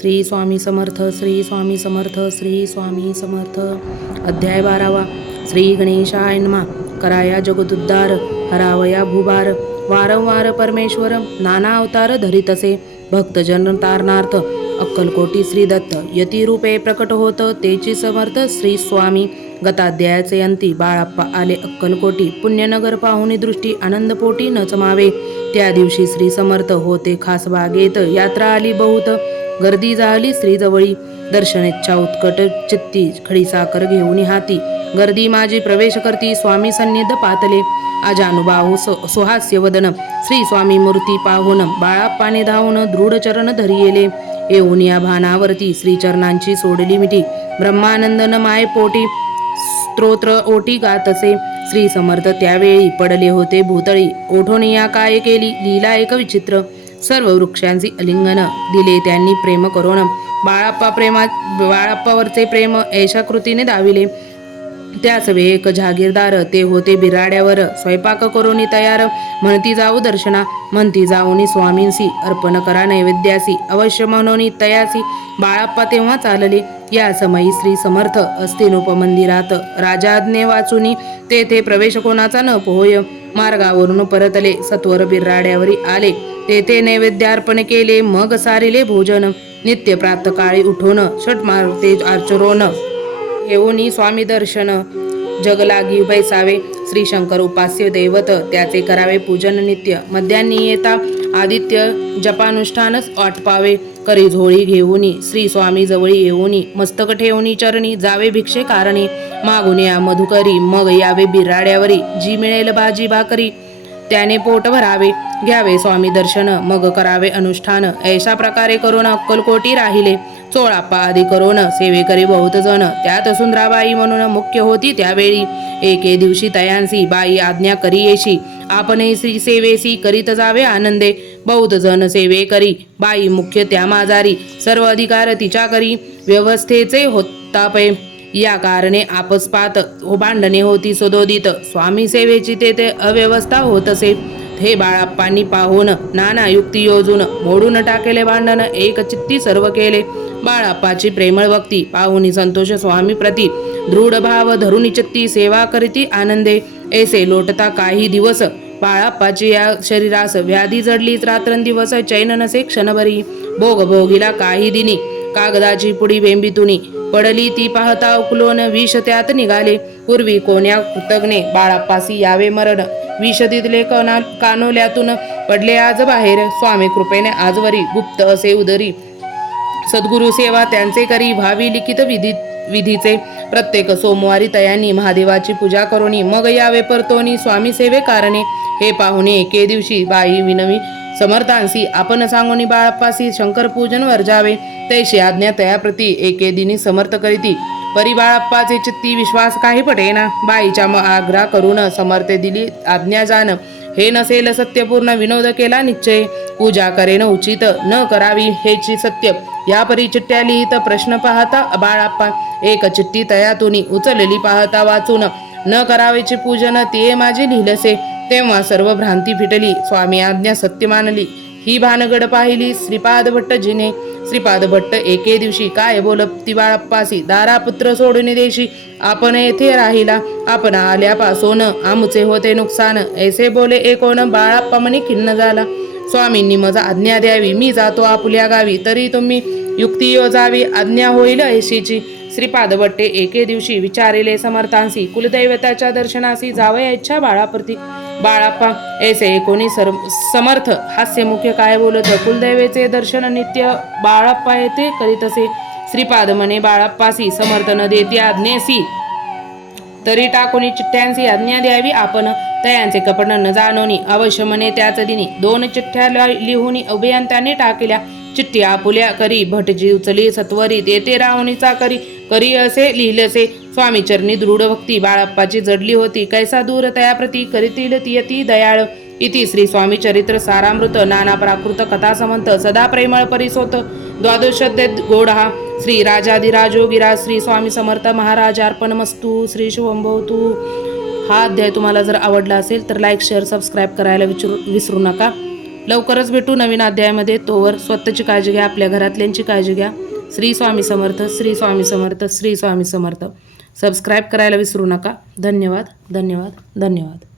श्री स्वामी समर्थ श्री स्वामी समर्थ श्री स्वामी समर्थ. अध्याय बारावा. श्री गणेशाय नमा. कराया जगदुद्धार हरावया भूभार. वारंवार परमेश्वर नाना अवतार धरितसे. भक्तजन तारणार्थ अक्कलकोटी श्री दत्त. यतिरूपे प्रकट होत तेची समर्थ श्री स्वामी. गताध्यायाचे अंती बाळाप्पा आले अक्कलकोटी. पुण्यनगर पाहुणी दृष्टी आनंदपोटी न चमावे त्या दिवशी श्री समर्थ होते खास बागेत. यात्रा आली बहुत. गर्दी झाली स्त्रीजवळी. दर्शनेच्छा उत्कट चित्ती खडी साखर घेऊन हाती गर्दी माझी प्रवेश करती स्वामी सन्निध पातले. अजानुबाहू सुहास्य वदन. श्री स्वामी मूर्ती पाहून बाळाप्पाने धावून दृढ चरण धरियेले. येऊन या भानावरती श्रीचरणांची सोडली मिठी ब्रह्मानंदन माय पोटी. स्तोत्र ओटी गातसे. श्री समर्थ त्यावेळी पडले होते भूतळी. ओठोनिया काय केली? लीला एक विचित्र. सर्व वृक्षांची अलिंगन दिले त्यांनी प्रेम करून. बाळाप्पा प्रेमा बाळाप्पावरचे प्रेम ऐशा कृतीने दाविले. त्याच वेळी एक जहागीरदार ते होते बिराड्यावर. स्वयंपाक करून तयार. म्हणती जाऊ दर्शना. म्हणती जाऊनी स्वामींसी अर्पण करा नैवेद्यासी. अवश्य म्हणून तयासी. बाळाप्पा तेव्हा चालले. या समयी श्री समर्थ अस्तिनोप मंदिरात राजाज्ञे वाचुनी तेथे प्रवेश कोणाचा न पोहोय. मार्गावरून परतले. सत्वर बिराड्यावरी आले. तेथे नैवेद्यार्पण केले. मग सारिले भोजन. नित्य प्रातकाळी उठून षट मारुते आचरोन. येऊनी स्वामी दर्शन जगलागी बैसावे श्री शंकर उपास्य दैवत त्याचे करावे पूजन नित्य. मध्यान्नी येता आदित्य जपानुष्ठानच आटपावे करी झोळी घेऊनी श्री स्वामी जवळी येऊनी. मस्तक ठेवणी चरणी जावे भिक्षे कारणी. मागून या मधुकरी मग यावे बिराड्यावरी. जी मिळेल भाजी भाकरी. त्याने पोट भरावे. घ्यावे स्वामी दर्शन मग करावे अनुष्ठान. ऐशा प्रकारे करून अक्कलकोटी राहिले. चोळाप्पा आदी करून सेवेकरी बहुत जण. त्यात सुंदराबाई म्हणून मुख्य होती त्यावेळी. एके दिवशी तयांसी बाई आज्ञा करी येशी. आपणही श्री सेवेसी करीत जावे आनंदे. बहुत जण सेवे करी. बाई मुख्य त्या माजारी. सर्व अधिकार तिच्या करी. व्यवस्थेचे होतापे या कारणे आपस्पात भांडणे होती सदोदित स्वामी सेवेची तेथे अव्यवस्था होत असे. हे बाळाप्पांनी पाहून नाना युक्ती योजून मोडून टाकेले भांडण एक चित्ती सर्व केले. बाळाप्पाची प्रेमळ भक्ती पाहुनी संतोष स्वामी प्रती दृढ भाव धरुणी चित्ती सेवा करीती आनंदे. ऐसे लोटता काही दिवस बाळाप्पाची या शरीरास व्याधी जडलीच. रात्रंदिवस चैन नसे क्षणभरी. भोग भोगीला काही दिनी कागदाची पुडी बेंबीतुनी पडली ती पाहता उकलोन विष त्यात निघाले. पूर्वी कोण्या कृतज्ञे बाळापासी यावे मरण. विष तिथले कना कानोल्यातून पडले आज बाहेर. स्वामी कृपेने आजवरी गुप्त असे उदरी. सद्गुरु सेवा त्यांचे करी भावी लिखित विधी विधीचे. प्रत्येक सोमवारी तयांनी महादेवाची पूजा करोनी. मग यावे परतोनी स्वामी सेवे कारणे हे पाहुणे एके दिवशी बाई विनवी समर्थांसी आपण सांगोनी बाळाप्पासी शंकर पूजन वर जावे. तैशी आज्ञा तयाप्रती एके दिनी समर्थ करीती. परी बाळाप्पाचे चित्ती विश्वास काही पटेना. बाईच्या म आग्रह करून समर्थे दिली आज्ञा जाण. हे नसेल सत्यपूर्ण विनोद केला निश्चय. पूजा करेन उचित न करावी हेची सत्य. या परी चिठ्ठ्या लिहित प्रश्न पाहता बाळाप्पा. एक चिठ्ठी तयातुनी उचलली पाहता वाचून. न करावेचे पूजन ते माझे लिहिलसे. तेव्हा सर्व भ्रांती फिटली. स्वामी आज्ञा सत्य मानली. ही भानगड पाहिली. श्रीपाद भट्ट जिने. श्रीपाद भट्ट एके दिवशी काय बोलपती बाळप्पासी. दारापुत्र सोडून देशी. आपण येथे राहिला. आपण आल्यापासून आमचे होते नुकसान. ऐसे बोले एकोण बाळाप्पा म्हणे खिन्न झाला. स्वामींनी मजा आज्ञा द्यावी. मी जातो आपुल्या गावी. तरी तुम्ही युक्ती योजावी आज्ञा होईल ऐशीची. श्रीपाद भट्टे एके दिवशी विचारिले समर्थांसी. कुलदैवताच्या दर्शनासी जावया इच्छा बाळाप्रती. बाळाप्पा ऐसे एकोणी सर समर्थ. हास्यमुख्य काय बोलत? कुलदैवेचे दर्शन नित्य बाळाप्पा येथे करीत असे. श्रीपाद म्हणे बाळाप्पासी समर्थन देती आज्ञेसी. तरी टाकोनी चिठ्ठ्यांची आज्ञा द्यावी आपण. तयांचे कपट न जाणोनी. अवश्य म्हणे त्याच दिनी दोन चिठ्ठ्या लिहून अभियंत्याने टाकल्या. चिठ्ठी आपुल्या करी भटजी उचली सत्वरीत येते राहुनीचा करी. करी असे लिहिलसे. स्वामी चरणी दृढ भक्ती बाळप्पाची जडली होती. कैसा दूर तयाप्रती करीतील तियती दयाळ. इति श्री स्वामी चरित्र सारामृत नाना प्राकृत कथा समंत सदा प्रेमळ परिसोत. द्वादशोद्य गोड. हा श्री राजाधिराजोगिराज श्री स्वामी समर्थ महाराज अर्पणमस्तू. श्री शुभंभवतू हा अध्याय तुम्हाला जर आवडला असेल तर लाईक शेअर सबस्क्राईब करायला विचरू विसरू नका. लवकरच भेटू नवीन अध्यायामध्ये. तोवर स्वतःची काळजी घ्या आपल्या घरातल्यांची काळजी घ्या. श्री स्वामी समर्थ श्री स्वामी समर्थ श्री स्वामी समर्थ. सबस्क्राईब करायला विसरू नका. धन्यवाद धन्यवाद धन्यवाद.